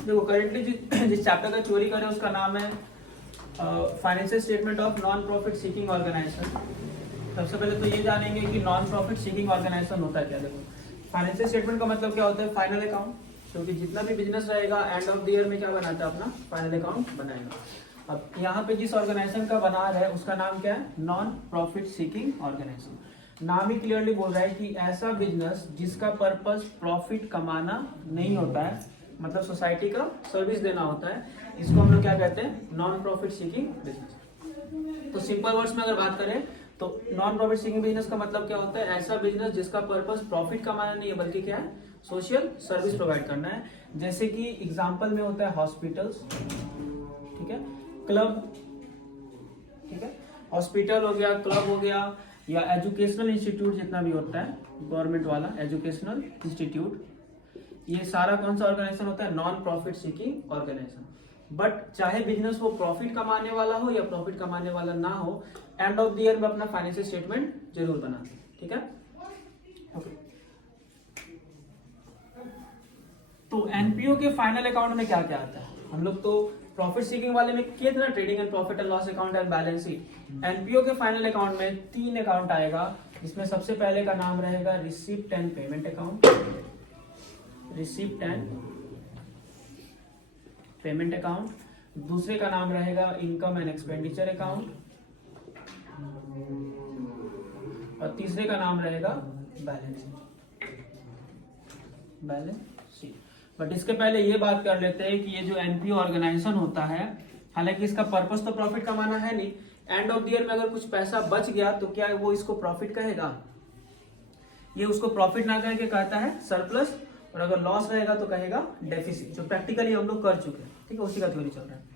देखो करेंटली जिस चैप्टर का चोरी करें उसका नाम है financial statement of non profit seeking organisation. सबसे पहले तो ये जानेंगे कि नॉन प्रॉफिट सीकिंग ऑर्गेनाइजेशन होता है क्या। देखो फाइनेंशियल स्टेटमेंट का मतलब क्या होता है, फाइनल अकाउंट। क्योंकि जितना भी बिजनेस रहेगा एंड ऑफ द ईयर में क्या बनाता है, अपना फाइनल अकाउंट बनाएगा। अब यहाँ पे जिस ऑर्गेनाइजेशन का बना रहा है उसका नाम क्या है, नॉन प्रॉफिट सीकिंग ऑर्गेनाइजेशन। नाम ही क्लियरली बोल रहा है कि ऐसा बिजनेस जिसका पर्पस प्रॉफिट कमाना नहीं होता है, मतलब सोसाइटी का सर्विस देना होता है, इसको हम लोग क्या कहते हैं, नॉन प्रॉफिट सीकिंग बिजनेस। तो सिंपल वर्ड्स में अगर बात करें तो नॉन प्रॉफिट सीकिंग बिजनेस का मतलब क्या होता है, ऐसा बिजनेस जिसका पर्पस प्रॉफिट कमाना नहीं है बल्कि क्या है, सोशल सर्विस प्रोवाइड करना है। जैसे कि एग्जांपल में होता है हॉस्पिटल्स, ठीक है, क्लब, ठीक है, हॉस्पिटल हो गया, क्लब हो गया, या एजुकेशनल इंस्टीट्यूट जितना भी होता है गवर्नमेंट वाला एजुकेशनल इंस्टीट्यूट, ये सारा कौन सा ऑर्गेनाइजेशन होता है, non profit seeking organisation. But चाहे बिजनेस वो प्रॉफिट कमाने वाला हो या प्रॉफिट कमाने वाला ना हो, एंड ऑफ द ईयर में अपना फाइनेंशियल स्टेटमेंट जरूर बनाते हैं, ठीक है। ओके, तो एनपीओ के फाइनल अकाउंट में क्या क्या आता है, हम लोग तो प्रॉफिट सीकिंग वाले में किया था ना, trading and profit and loss account and balance sheet. NPO के फाइनल अकाउंट में 3 अकाउंट आएगा, जिसमें सबसे पहले का नाम रहेगा receipt and payment account, receipt and payment account. दूसरे का नाम रहेगा इनकम एंड एक्सपेंडिचर अकाउंट, और तीसरे का नाम रहेगा balance sheet, balance sheet. But इसके पहले ये बात कर लेते हैं कि ये जो एनपीओ ऑर्गेनाइजेशन होता है, हालांकि इसका पर्पस तो प्रॉफिट कमाना है नहीं, एंड ऑफ द ईयर में अगर कुछ पैसा बच गया तो क्या वो इसको प्रॉफिट कहेगा, ये उसको प्रॉफिट ना कह के कहता है सरप्लस, और अगर लॉस रहेगा तो कहेगा डेफिसिट, जो प्रैक्टिकली हम लोग कर चुके हैं, ठीक है, उसी का थ्योरी चल रहा है।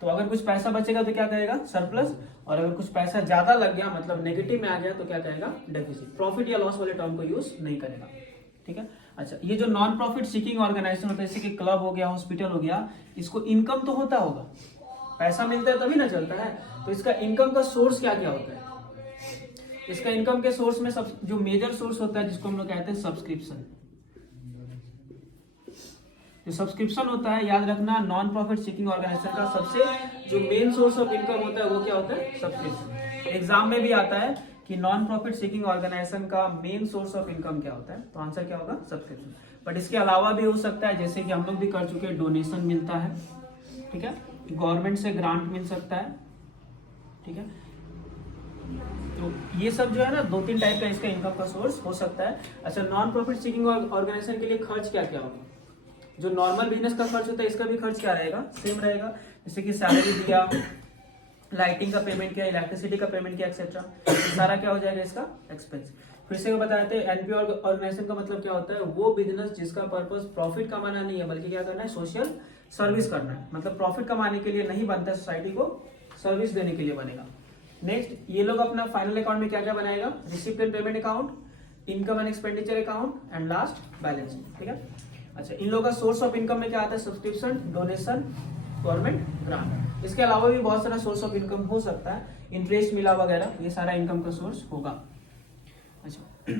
तो अगर कुछ पैसा बचेगा तो क्या कहेगा, सरप्लस, और अगर कुछ पैसा ज्यादा लग गया मतलब नेगेटिव में आ गया तो क्या कहेगा, डेफिसिट। प्रॉफिट या लॉस वाले टर्म को यूज नहीं करेगा, ठीक है। अच्छा, ये जो नॉन प्रॉफिट सीकिंग ऑर्गेनाइजेशन होता है, जैसे कि क्लब हो गया, हॉस्पिटल हो गया, इसको इनकम तो होता होगा, पैसा मिलता है तभी ना चलता है, तो इसका इनकम का सोर्स क्या क्या होता है, इसका इनकम के सोर्स में सब जो मेजर सोर्स होता है जिसको हम लोग कहते हैं सब्सक्रिप्शन। जो सब्सक्रिप्शन होता है, याद रखना, नॉन प्रॉफिट सीकिंग ऑर्गेनाइजेशन का सबसे जो मेन सोर्स ऑफ इनकम होता है वो क्या होता है, सब्सक्रिप्शन। एग्जाम में भी आता है कि नॉन प्रॉफिट सीकिंग ऑर्गेनाइजेशन का मेन सोर्स ऑफ इनकम क्या होता है, तो आंसर क्या होगा, सब्सक्रिप्शन। बट इसके अलावा भी हो सकता है, जैसे कि हम लोग भी कर चुके हैं, डोनेशन मिलता है, ठीक है, गवर्नमेंट से ग्रांट मिल सकता है, ठीक है। तो ये सब जो है ना 2-3 टाइप का इसका इनकम का सोर्स हो सकता है। अच्छा, नॉन प्रॉफिट सीकिंग ऑर्गेनाइजेशन के लिए खर्च क्या क्या होगा, जो नॉर्मल बिजनेस का खर्च होता है इसका भी खर्च क्या रहेगा, सेम रहेगा। जैसे कि सैलरी दिया, लाइटिंग का पेमेंट किया, इलेक्ट्रिसिटी का पेमेंट किया, एक्सेट्रा, सारा क्या हो जाएगा इसका एक्सपेंस। फिर से बताते हैं, एनपीओ ऑर्गेनाइजेशन का मतलब क्या होता है, वो बिजनेस जिसका पर्पस प्रॉफिट कमाना नहीं है बल्कि क्या करना है, सोशल सर्विस करना है। मतलब प्रॉफिट कमाने के लिए नहीं बनता है, सोसाइटी को सर्विस देने के लिए बनेगा। नेक्स्ट, ये लोग अपना फाइनल अकाउंट में क्या क्या बनाएगा, receipt and payment account, income and expenditure account, and last balance sheet, ठीक है। अच्छा, इन लोगों का सोर्स ऑफ इनकम में क्या आता है, सब्सक्रिप्शन, डोनेशन, गवर्नमेंट ग्रांट। इसके अलावा भी बहुत सारा सोर्स ऑफ इनकम हो सकता है, इंटरेस्ट मिला वगैरह, ये सारा इनकम का सोर्स होगा। अच्छा,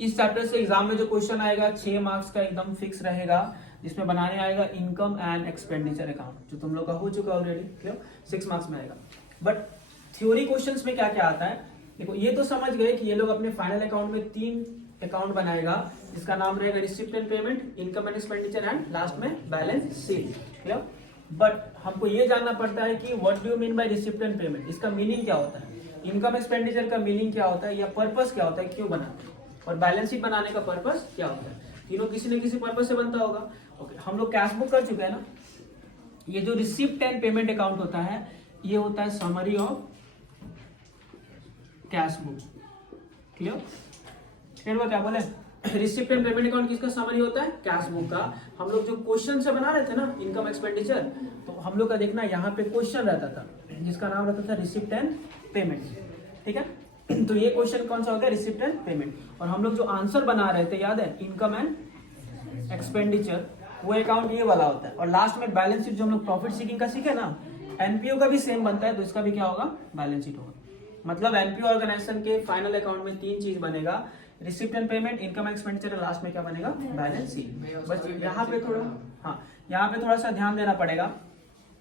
इस चैप्टर से एग्जाम में जो क्वेश्चन आएगा 6 मार्क्स का एकदम फिक्स रहेगा, जिसमें बनाने आएगा इनकम एंड एक्सपेंडिचर अकाउंट, जो तुम लोग का हो चुका ऑलरेडी, क्लियर, 6 मार्क्स में आएगा। बट थ्योरी क्वेश्चंस में क्या क्या आता है, देखो ये तो समझ गए कि ये लोग अपने फाइनल अकाउंट में 3 अकाउंट बनाएगा, जिसका नाम रहेगा receipt and payment, income and expenditure, and last में बैलेंस शीट, क्लियर। बट हमको ये जानना पड़ता है कि what do you mean by receipt and payment, इसका मीनिंग क्या होता है, इनकम एक्सपेंडिचर का मीनिंग क्या होता है, या पर्पस क्या होता है, क्यों बनाते हैं, और बैलेंस शीट बनाने का पर्पस क्या होता है। तीनों किसी न किसी पर्पस से बनता होगा। ओके, हम लोग कैश बुक कर चुके हैं ना। ये जो रिसिप्ट एंड पेमेंट अकाउंट होता है, ये होता है summary of cash book, clear. फिर क्या बोले, रिसिप्ट एंड पेमेंट अकाउंट किसका समरी होता है, कैश बुक का। हम लोग जो क्वेश्चन से बना रहे थे ना इनकम एक्सपेंडिचर, तो हम लोग का देखना यहाँ पे क्वेश्चन रहता था जिसका नाम रहता था रिसिप्ट एंड पेमेंट, ठीक है। तो ये क्वेश्चन कौन सा हो गया, रिसिप्ट एंड पेमेंट। और हम लोग जो आंसर बना रहे थे, याद है, इनकम एंड एक्सपेंडिचर, वो अकाउंट ये वाला होता है। और लास्ट में बैलेंस शीट जो हम लोग प्रॉफिट सीकिंग का सीखे ना, एनपीओ का भी सेम बनता है, तो इसका भी क्या होगा, बैलेंस शीट होगा। मतलब एनपीओ ऑर्गेनाइजेशन के फाइनल अकाउंट में 3 चीज बनेगा, receipt and payment, income and expenditure, last में क्या बनेगा, बैलेंस शीट। बस यहाँ पे थोड़ा, हाँ यहाँ पे थोड़ा सा ध्यान देना पड़ेगा।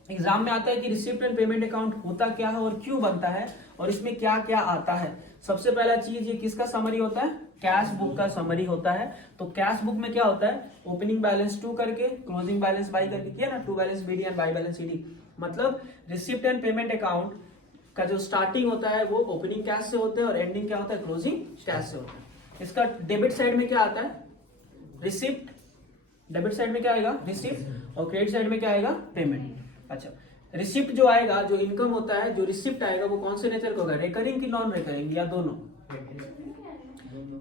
एग्जाम में आता है कि रिसिप्ट एंड पेमेंट अकाउंट होता क्या है और क्यों बनता है और इसमें क्या क्या आता है। सबसे पहला चीज, ये किसका समरी होता है, कैश बुक का समरी होता है। तो कैश बुक में क्या होता है, ओपनिंग बैलेंस टू करके, क्लोजिंग बैलेंस बाई करके किया ना, to balance BD and by balance CD. मतलब रिसिप्ट एंड पेमेंट अकाउंट का जो स्टार्टिंग होता है वो ओपनिंग कैश से होता है और एंडिंग क्या होता है, क्लोजिंग कैश से होता है। इसका डेबिट साइड में क्या आता है, रिसिप्ट, डेबिट साइड में क्या आएगा, रिसिप्ट, और क्रेडिट साइड में क्या आएगा, पेमेंट। अच्छा, रिसिप्ट जो आएगा, जो इनकम होता है, जो रिसिप्ट आएगा वो कौन से नेचर का होगा, रिकरिंग की नॉन रिकरिंग या दोनों।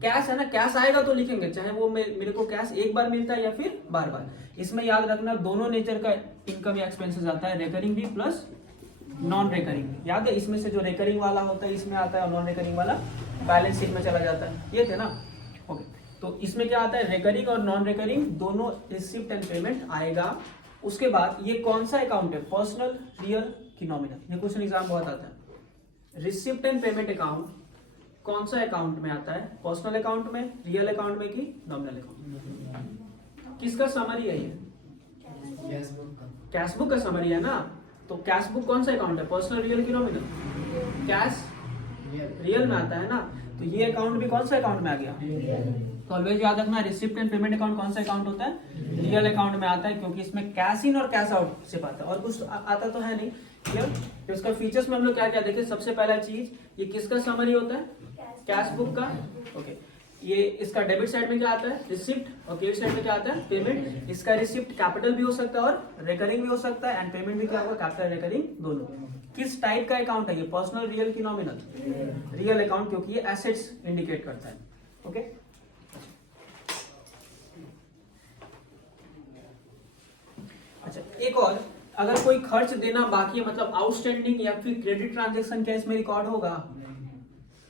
कैश है ना, कैश आएगा तो लिखेंगे, चाहे वो मेरे को कैश एक बार मिलता है या फिर बार बार। इसमें याद रखना दोनों नेचर का इनकम या एक्सपेंसेस आता है, रिकरिंग भी प्लस नॉन रिकरिंग। याद है, इसमें से जो रिकरिंग वाला होता है इसमें आता है और नॉन रिकरिंग वाला बैलेंस शीट में चला जाता है। ये थे ना, ओके। तो इसमें क्या आता है, रिकरिंग और नॉन रिकरिंग दोनों रिसिप्ट एंड पेमेंट आएगा। उसके बाद ये कौन सा अकाउंट है, पर्सनल, रियल कि नॉमिनल। ये क्वेश्चन एग्जाम बहुत आता है। रिसिप्ट एंड पेमेंट अकाउंट कौन सा अकाउंट में आता है, पर्सनल अकाउंट में, रियल अकाउंट में कि नॉमिनल अकाउंट में। किसका समरी है ये, कैश बुक का समरी है ना। तो कैश बुक कौन सा अकाउंट है, पर्सनल, रियल कि नॉमिनल, कैश रियल में आता है ना। तो ये अकाउंट भी कौन सा अकाउंट में आ गया, तो ऑलवेज याद रखना रिसिप्ट एंड पेमेंट अकाउंट कौन सा अकाउंट होता है, रियल अकाउंट में आता है, क्योंकि इसमें कैश इन और कैश आउट से आता है और कुछ आता तो है नहीं। क्लियर। तो इसका फीचर्स में हम लोग क्या क्या देखें, सबसे पहला चीज, ये किसका समरी होता है, कैश बुक का, ओके। ये इसका डेबिट साइड में क्या आता है, रिसिप्ट, और क्रेडिट साइड में क्या आता है, पेमेंट। इसका रिसिप्ट कैपिटल भी हो सकता है और रिकरिंग भी हो सकता है, एंड पेमेंट भी क्या होगा, कैपिटल रिकरिंग दोनों। किस टाइप का अकाउंट है ये, पर्सनल, रियल की नॉमिनल, रियल अकाउंट, क्योंकि ये एसेट्स इंडिकेट करता है, ओके। अच्छा, एक और, अगर कोई खर्च देना बाकी है, मतलब आउटस्टैंडिंग या फिर क्रेडिट ट्रांजैक्शन, क्या इसमें रिकॉर्ड होगा,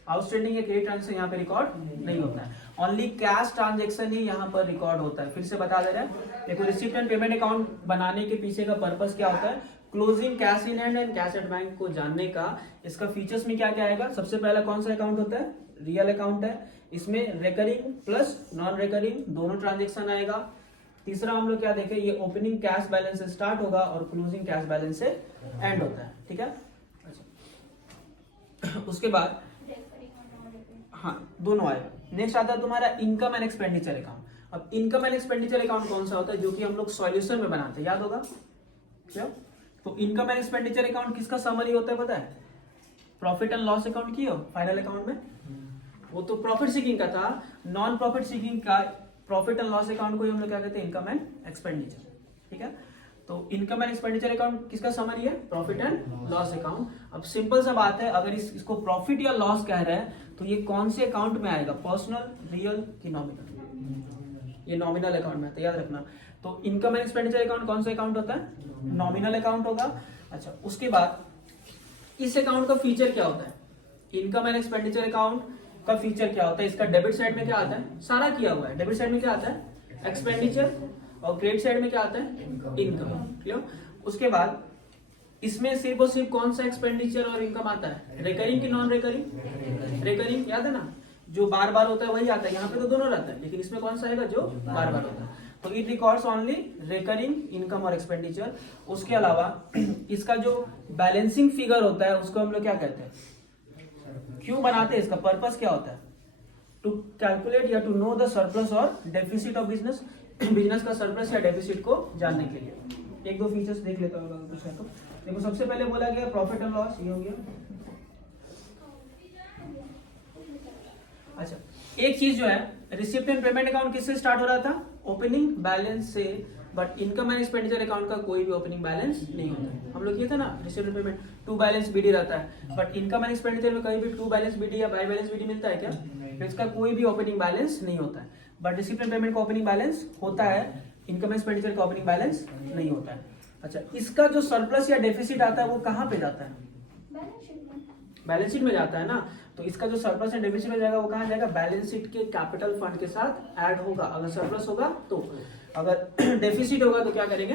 आउटस्टैंडिंग या क्रेडिट ट्रांजैक्शन यहाँ पे रिकॉर्ड नहीं होता है, ओनली कैश ट्रांजैक्शन ही यहाँ पर रिकॉर्ड होता है। फिर से बता दे रहे हैं, देखो रिसिप्ट एंड पेमेंट अकाउंट बनाने के पीछे का पर्पस क्या होता है, closing cash in hand and cash at bank को जानने का। इसका फीचर्स में क्या क्या आएगा, सबसे पहला कौन सा अकाउंट होता है, रियल अकाउंट है। इसमें रिकरिंग प्लस नॉन रिकरिंग दोनों ट्रांजेक्शन आएगा। तीसरा हम लोग क्या देखें, ये ओपनिंग कैश बैलेंस से स्टार्ट होगा और क्लोजिंग कैश बैलेंस से एंड होता है, ठीक है। अच्छा, उसके बाद हाँ दोनों आएगा। नेक्स्ट आता है तुम्हारा इनकम एंड एक्सपेंडिचर अकाउंट। अब इनकम एंड एक्सपेंडिचर अकाउंट कौन सा होता है, जो कि हम लोग सॉल्यूशन में बनाते हैं, याद होगा क्या। तो इनकम एंड एक्सपेंडिचर अकाउंट किसका समरी होता है पता है, प्रॉफिट एंड लॉस अकाउंट की हो फाइनल अकाउंट में, वो तो प्रॉफिट सीकिंग का था। नॉन प्रॉफिट सीकिंग का प्रॉफिट एंड लॉस अकाउंट को हम लोग क्या कहते हैं, इनकम एंड एक्सपेंडिचर, ठीक है। तो इनकम एंड एक्सपेंडिचर अकाउंट किसका समरी है, प्रॉफिट एंड लॉस अकाउंट। अब सिंपल सा बात है, अगर इसको प्रॉफिट या लॉस कह रहे हैं तो ये कौन से अकाउंट में आएगा, पर्सनल, रियल कि नॉमिनल, ये नॉमिनल अकाउंट में आता है, याद रखना। तो इनकम एंड एक्सपेंडिचर अकाउंट कौन सा अकाउंट होता है, नॉमिनल अकाउंट होगा। अच्छा, उसके बाद इस अकाउंट का फीचर क्या होता है, इनकम एंड एक्सपेंडिचर अकाउंट का फीचर क्या होता है, इसका डेबिट साइड में क्या आता है, सारा किया हुआ है, डेबिट साइड में क्या आता है, एक्सपेंडिचर, और क्रेडिट साइड में क्या आता है, इनकम, क्लियर। उसके बाद इसमें सिर्फ और सिर्फ कौन सा एक्सपेंडिचर और इनकम आता है, रिकरिंग की नॉन रिकरिंग, रिकरिंग याद है ना, जो बार बार होता है वही आता है, यहाँ पे तो दोनों रहता है, लेकिन इसमें कौन सा आएगा, जो बार बार होता है। तो it records only recurring income और एक्सपेंडिचर। उसके अलावा इसका जो बैलेंसिंग फिगर होता है उसको हम लोग क्या कहते हैं, क्यों बनाते हैं, इसका पर्पस क्या होता है, टू कैलकुलेट या टू नो द सरप्लस और डेफिसिट ऑफ बिजनेस, बिजनेस का सरप्लस या डेफिसिट को जानने के लिए। एक दो फीचर्स देख लेता हूँ कुछ है तो। देखो सबसे पहले बोला गया प्रॉफिट एंड लॉस, ये हो गया। अच्छा, एक चीज जो है, रिसिप्ट एंड पेमेंट अकाउंट किससे स्टार्ट हो रहा था, ओपनिंग बैलेंस से, but income and expenditure account का कोई भी ओपनिंग बैलेंस नहीं होता है। हम लोग किए थे ना, receipt and payment to balance BD रहता है, बट इनकम एंड एक्सपेंडिचर में कहीं भी टू बैलेंस बीडी या बाई बैलेंस बीडी मिलता है क्या, तो इसका कोई भी ओपनिंग बैलेंस नहीं होता है। बट रिसिप्ट एंड पेमेंट का ओपनिंग बैलेंस होता है, इनकम एंड एक्सपेंडिचर का ओपनिंग बैलेंस नहीं होता है। अच्छा, इसका जो सरप्लस या डेफिसिट आता है वो कहाँ पे जाता है, बैलेंस शीट में जाता है ना। तो इसका जो सरप्लस एंड डेफिसिट में जाएगा वो कहाँ जाएगा, बैलेंस शीट के कैपिटल फंड के साथ ऐड होगा। अगर सरप्लस होगा तो, अगर डेफिसिट होगा तो क्या करेंगे,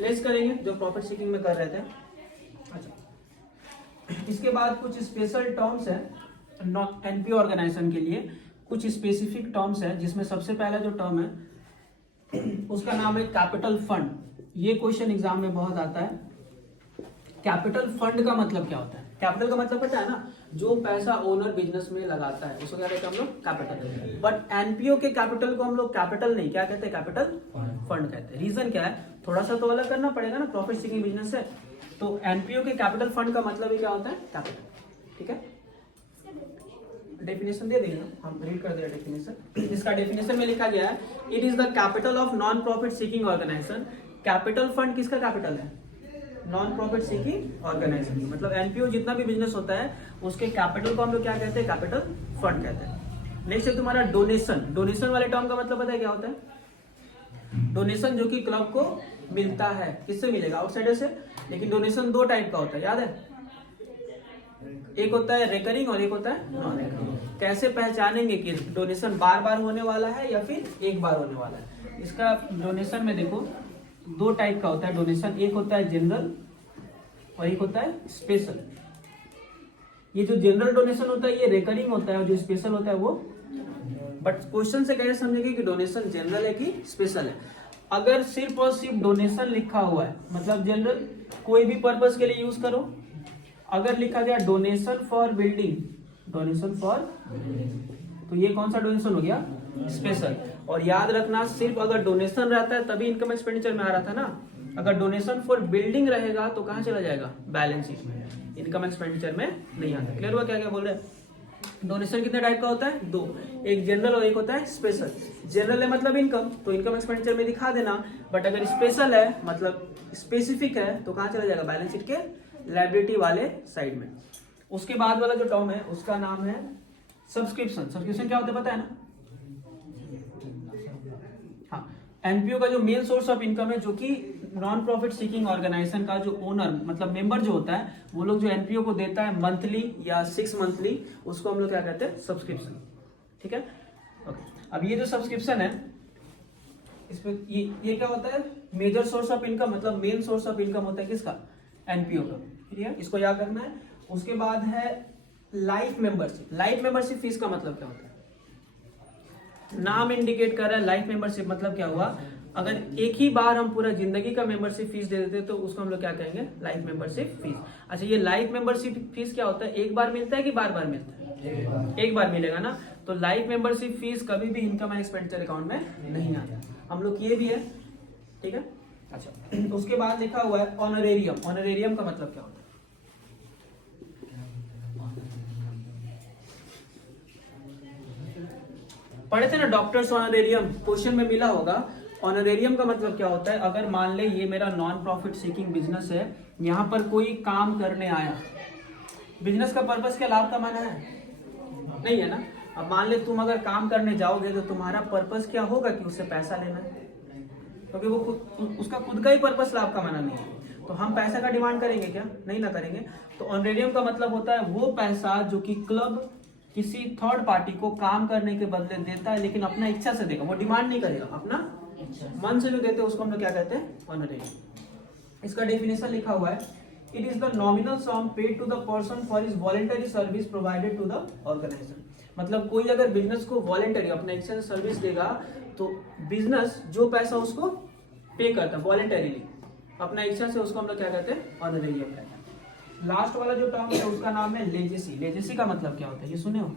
लेस करेंगे, जो प्रॉफिट सीकिंग में कर रहे थे। अच्छा, इसके बाद कुछ स्पेशल टर्म्स है एनपीओ ऑर्गेनाइजेशन के लिए, कुछ स्पेसिफिक टर्म्स हैं, जिसमें सबसे पहला जो टर्म है उसका नाम है कैपिटल फंड। ये क्वेश्चन एग्जाम में बहुत आता है। कैपिटल फंड का मतलब क्या होता है? कैपिटल का मतलब पता है ना, जो पैसा ओनर बिजनेस में लगाता है उसको क्या कहते हैं हम लोग? कैपिटल। बट एनपीओ के कैपिटल को हम लोग कैपिटल नहीं, क्या कहते हैं? कैपिटल फंड कहते हैं। रीजन क्या है? थोड़ा सा तो अलग करना पड़ेगा ना, प्रॉफिट सीकिंग बिजनेस से। तो एनपीओ के कैपिटल फंड का मतलब ही क्या होता है? कैपिटल। ठीक है, डेफिनेशन दे देंगे, हम रीड कर दे डेफिनेशन। इसका डेफिनेशन में लिखा गया है, it is the capital of non profit seeking organisation. Capital fund किसका कैपिटल है? Non profit seeking organisation. मतलब एनपीओ जितना भी बिजनेस होता है उसके कैपिटल को हम लोग क्या कहते हैं? कैपिटल फंड कहते हैं। नेक्स्ट है तुम्हारा डोनेशन। डोनेशन वाले टर्म का मतलब पता है क्या होता है? डोनेशन जो कि क्लब को मिलता है, किससे मिलेगा? आउटसाइडर से। लेकिन डोनेशन दो टाइप का होता है, याद है? एक होता है रेकरिंग और एक होता है नॉन रेकरिंग। कैसे पहचानेंगे कि डोनेशन बार बार होने वाला है या फिर एक बार होने वाला है? इसका डोनेशन में देखो दो टाइप का होता है डोनेशन। एक होता है जनरल और एक होता है स्पेशल। ये जो जनरल डोनेशन होता है ये रेकरिंग होता है, और जो स्पेशल होता है वो। बट क्वेश्चन से कैसे समझेंगे कि डोनेशन जनरल है कि स्पेशल है? अगर सिर्फ और सिर्फ डोनेशन लिखा हुआ है मतलब जनरल, कोई भी पर्पस के लिए यूज करो। अगर लिखा गया donation for building, donation for, तो ये कौन सा डोनेशन हो गया? स्पेशल। और याद रखना, सिर्फ अगर डोनेशन रहता है तभी इनकम एक्सपेंडिचर में आ रहा था ना। अगर डोनेशन फॉर बिल्डिंग रहेगा तो कहां चला जाएगा? बैलेंस शीट में, इनकम एक्सपेंडिचर में नहीं आता। क्लियर हुआ क्या क्या बोल रहे हैं? डोनेशन कितने टाइप का होता है? दो, एक जनरल और एक होता है स्पेशल। जनरल है मतलब इनकम, तो इनकम एक्सपेंडिचर में दिखा देना। बट अगर स्पेशल है मतलब स्पेसिफिक है तो कहां चला जाएगा? बैलेंस शीट के लायबिलिटी वाले साइड में। उसके बाद वाला जो टर्म है उसका नाम है सब्सक्रिप्शन। सब्सक्रिप्शन क्या होता है पता है ना? हाँ, एनपीओ का जो मेन सोर्स ऑफ इनकम है, जो कि नॉन प्रॉफिट सीकिंग ऑर्गेनाइजेशन का जो ओनर मतलब मेंबर जो होता है, वो लोग जो एनपीओ को देता है मंथली या 6 मंथली, उसको हम लोग क्या कहते हैं? सब्सक्रिप्शन। ठीक है, ओके। अब ये जो सब्सक्रिप्शन है इसमें ये क्या होता है? मेजर सोर्स ऑफ इनकम, मतलब मेन सोर्स ऑफ इनकम होता है किसका? एनपीओ का। ठीक है, इसको याद रखना है। उसके बाद है life membership. Life membership fees का मतलब क्या होता है? नाम इंडिकेट कर रहा है लाइफ मेंबरशिप मतलब क्या हुआ? अगर एक ही बार हम पूरा जिंदगी का मेंबरशिप फीस दे देते तो उसको हम लोग क्या कहेंगे? Life membership fees. अच्छा, ये लाइफ मेंबरशिप फीस क्या होता है? एक बार मिलता है कि बार बार मिलता है? एक बार मिलेगा ना। तो लाइफ मेंबरशिप फीस कभी भी इनकम एंड एक्सपेंडिचर अकाउंट में नहीं आता। हम लोग ये भी है। ठीक है, अच्छा। उसके बाद लिखा हुआ है ऑनरेरियम। ऑनरेरियम का मतलब क्या होता है? पढ़े थे ना डॉक्टर्स ऑनरेरियम, क्वेश्चन में मिला होगा। ऑनरेरियम का मतलब क्या होता है? अगर मान ले ये मेरा नॉन प्रॉफिट सीकिंग बिजनेस है, यहाँ पर कोई काम करने आया, बिजनेस का पर्पस क्या लाभ कमाना है? नहीं है ना। अब मान ले तुम अगर काम करने जाओगे तो तुम्हारा पर्पस क्या होगा? कि उससे पैसा लेना है, क्योंकि वो उसका खुद का ही पर्पस लाभ कमाना नहीं है। तो हम पैसा का डिमांड करेंगे क्या? नहीं ना करेंगे। तो ऑनरेरियम का मतलब होता है वो पैसा जो कि क्लब किसी थर्ड पार्टी को काम करने के बदले देता है, लेकिन अपना इच्छा से देगा, वो डिमांड नहीं करेगा, अपना मन से जो देते हैं उसको हम लोग क्या कहते हैं? ऑनरेरियम। इसका डेफिनेशन लिखा हुआ है, it is the nominal sum paid to the person for his voluntary service provided to the organisation. मतलब कोई अगर बिजनेस को वॉलंटरी अपने इच्छा से सर्विस देगा तो बिजनेस जो पैसा उसको पे करता है वॉलंटरीली अपना इच्छा से, उसको हम लोग क्या कहते हैं? ऑनरेरियम कहते हैं। लास्ट वाला जो टर्म है उसका नाम है लेजेसी। लेजेसी का मतलब क्या होता है? ये सुने हो?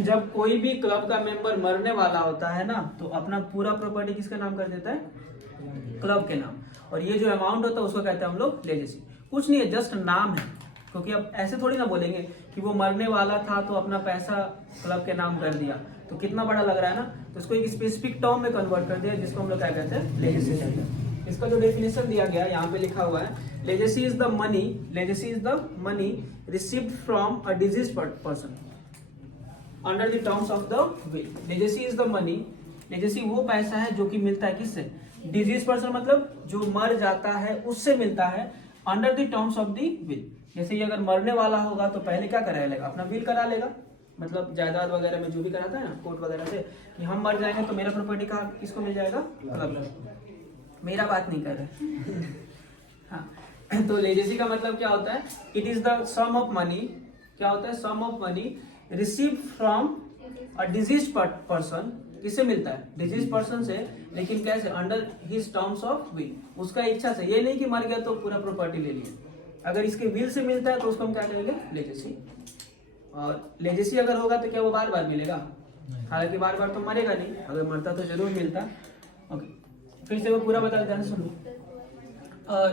जब कोई भी क्लब का मेंबर मरने वाला होता है ना, तो अपना पूरा प्रॉपर्टी किसका नाम कर देता है? क्लब के नाम। और ये जो अमाउंट होता है उसको कहते हैं हम लोग लेजेसी। कुछ नहीं है, जस्ट नाम है। क्योंकि अब ऐसे थोड़ी ना बोलेंगे कि वो मरने वाला था तो अपना पैसा क्लब के नाम कर दिया, तो कितना बड़ा लग रहा है ना। तो इसको एक स्पेसिफिक टर्म में कन्वर्ट कर दिया, जिसको हम लोग क्या कहते हैं? लेजेसी कहते हैं। इसका जो डेफिनेशन दिया गया है यहाँ पे लिखा हुआ है, legacy is the money, legacy is the money received from a diseased person under the terms of the will. Legacy is the money, legacy वो पैसा है जो कि मिलता है किससे? डिजीज पर्सन, मतलब जो मर जाता है उससे मिलता है, under the terms of the will. जैसे ये अगर मरने वाला होगा तो पहले क्या करा लेगा? अपना विल करा लेगा, मतलब जायदाद वगैरह में जो भी कराता है ना कोर्ट वगैरह से, कि हम मर जाएंगे तो मेरा प्रॉपर्टी का किसको मिल जाएगा? क्लब। मेरा बात नहीं कर रहे। हाँ, तो लेजेसी का मतलब क्या होता है, it is the sum of money, क्या होता है, sum of money receive from a disease person, किससे मिलता है, डिजीज पर्सन से, लेकिन कैसे, under his terms of will, उसका इच्छा से, ये नहीं कि मर गया तो पूरा प्रॉपर्टी ले लिया, अगर इसके विल से मिलता है तो उसको हम क्या कहेंगे, लेजेसी। और लेजेसी अगर होगा तो क्या वो बार बार मिलेगा, हालांकि बार बार तो मरेगा नहीं, अगर मरता तो जरूर मिलता। ओके, फिर से वो पूरा बता देते हैं, सुनो।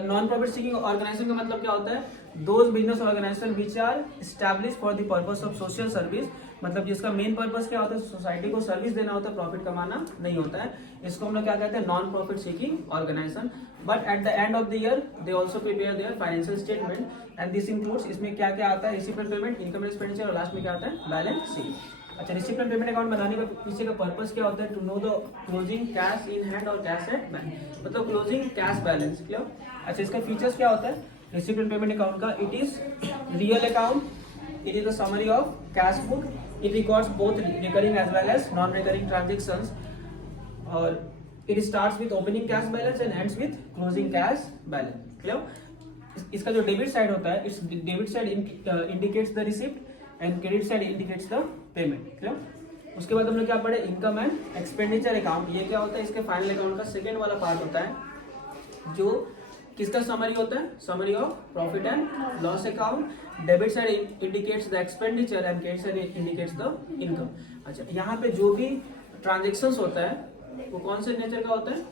नॉन प्रॉफिट सीकिंग ऑर्गेनाइजेशन का मतलब क्या होता है, those business organisation which are establish for the purpose of social service, मतलब जिसका मेन पर्पस क्या होता है, सोसाइटी को सर्विस देना होता है, प्रॉफिट कमाना नहीं होता है, इसको हम लोग क्या कहते हैं, non profit seeking organisation. But at the end of the year they also prepare their financial statement and this includes, इसमें क्या क्या आता है, रिसिप्ट पेमेंट, इनकम एक्सपेंडिचर, और लास्ट में क्या आता है, बैलेंस शीट। अच्छा, रिसिप्ट एंड पेमेंट अकाउंट बनाने का पीछे का पर्पस क्या होता है, to know the closing cash in hand और कैश एट बैंक, मतलब क्लोजिंग कैश बैलेंस, क्लियर। अच्छा, इसका फीचर्स क्या होता है रिसिप्ट एंड पेमेंट अकाउंट का, it is real account, it is the summary of cash book, it records both recurring as well as non recurring transactions, और it starts with opening cash balance and ends with closing cash balance, clear. इसका जो debit side होता है, its debit side indicates the receipt and credit side indicates the payment, clear. उसके बाद हम लोग क्या पढ़े, इनकम एंड एक्सपेंडिचर अकाउंट, ये क्या होता है, इसके फाइनल अकाउंट का सेकेंड वाला पार्ट होता है, जो किसका समरी होता है, summary of profit and loss account, debit side indicates the expenditure and credit side indicates the income. अच्छा, यहाँ पे जो भी ट्रांजेक्शन्स होता है वो कौन से नेचर का होता है,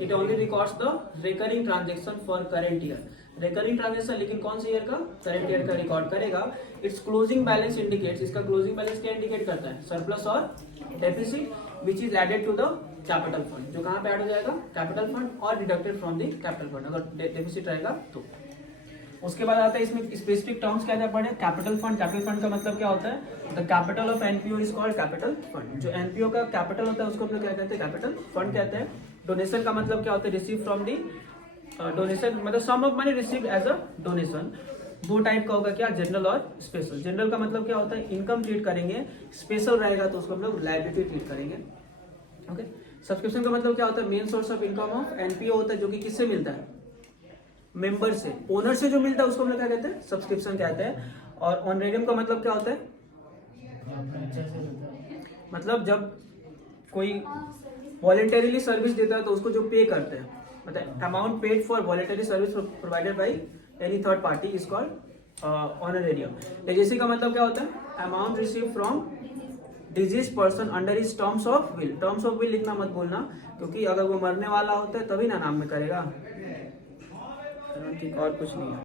it only records the recurring transaction for current year, recurring transaction लेकिन कौन से ईयर का, करंट ईयर का रिकॉर्ड करेगा। इट्स क्लोजिंग बैलेंस इंडिकेट्स, इसका क्लोजिंग बैलेंस क्या इंडिकेट करता है, सरप्लस और deficit which is added to the capital fund, जो कहाँ पे ऐड हो जाएगा, कैपिटल फंड, और deducted from the capital fund, अगर डेफिसिट रहेगा तो। उसके बाद आता है इसमें स्पेसिफिक टर्म्स क्या पढ़े, कैपिटल फंड, कैपिटल फंड का मतलब क्या होता है, the capital of NPO is called capital fund, जो एनपीओ का कैपिटल होता है उसको हम लोग क्या कहते हैं, कैपिटल फंड कहते हैं। डोनेशन का मतलब क्या होता है, रिसीव फ्रॉम दी डोनेशन, मतलब sum of money receive as a donation. दो टाइप का होगा, क्या, जनरल और स्पेशल। जनरल का मतलब क्या होता है, इनकम ट्रीट करेंगे, स्पेशल रहेगा तो उसको हम लोग लायबिलिटी ट्रीट करेंगे। ओके, सब्सक्रिप्शन का मतलब क्या होता है, main source of income of NPO होता है, जो कि किससे मिलता है, मेंबर से, ओनर से जो मिलता है उसको हम लोग क्या कहते हैं, सब्सक्रिप्शन कहते हैं। और ऑनरेरियम का मतलब क्या होता है, मतलब जब कोई वॉलेंटरीली सर्विस देता है तो उसको जो पे करते हैं, मतलब amount paid for voluntary service provided by any third party is called honorarium. Legacy का मतलब क्या होता है, amount receive from disease person under his terms of will, terms of will लिखना मत बोलना, क्योंकि अगर वो मरने वाला होता है तभी ना नाम में करेगा, और कुछ नहीं है।